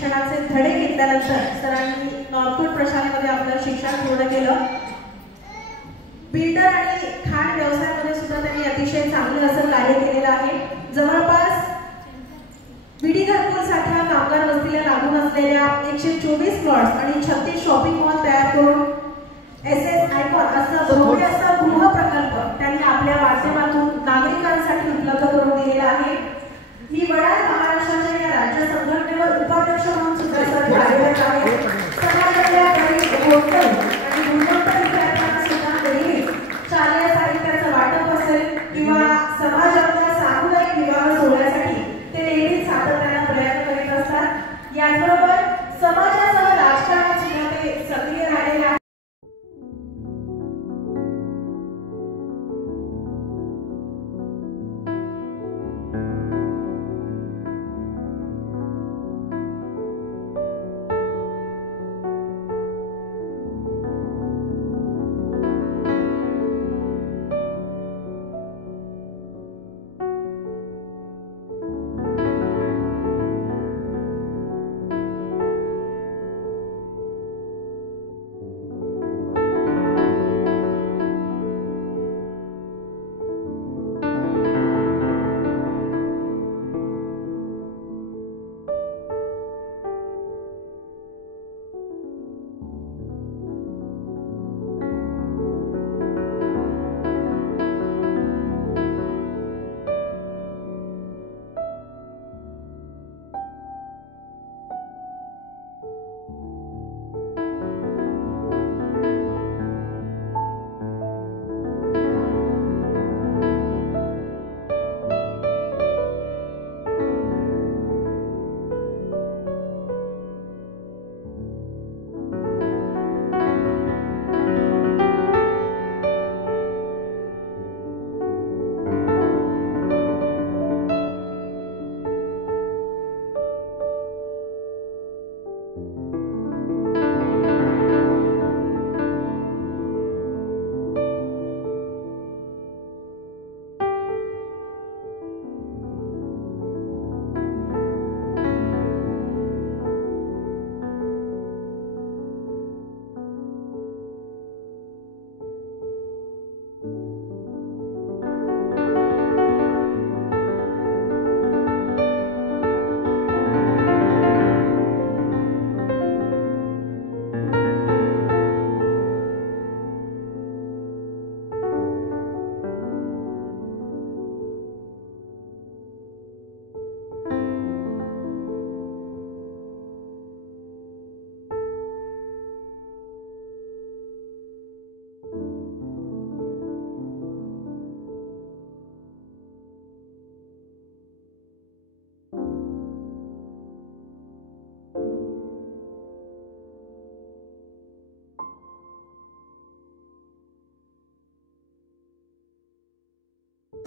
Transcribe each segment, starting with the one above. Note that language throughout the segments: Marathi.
शिक्षणाचे धडे घेतल्यानंतर सरांनी नॉर्थवूड प्रशालेमध्ये आपलं शिक्षण पूर्ण केलं। बिल्डर आणि खाण व्यवसायामध्ये सुद्धा त्यांनी अतिशय चांगलं असं कार्य केलेलं आहे। जवळपास विडी घरकुल साठा कामगार वस्तीला लागून असलेल्या 124 प्लॉट्स आणि 36 शॉपिंग मॉल तयार करून SS आयकॉन असा भव्य असा गृह प्रकल्प त्यांनी आपल्या माध्यमातून नागरिकांसाठी उपलब्ध करून दिलेला आहे। मी वडाळ महाराष्ट्राच्या या राज्य संघटनेवर उपाध्यक्ष म्हणून सुद्धा कार्यरत आहे। समाजातल्या गरीब होतकरू आणि गुणवंत विद्यार्थ्यांना सुद्धा नेहमीच शालेय साहित्याचं वाटप असेल किंवा समाजातल्या सामुदायिक विवाह सोहळ्यासाठी ते नेहमीच सातत्याने प्रयत्न करीत असतात। याचबरोबर समाजासह राजकारणात सुद्धा ते सक्रिय राहिलेले आहेत।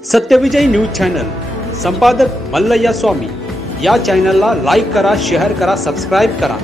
सत्यविजय न्यूज चॅनल संपादक मल्लय्या स्वामी या चॅनलला लाईक करा, शेअर करा, सबस्क्राइब करा।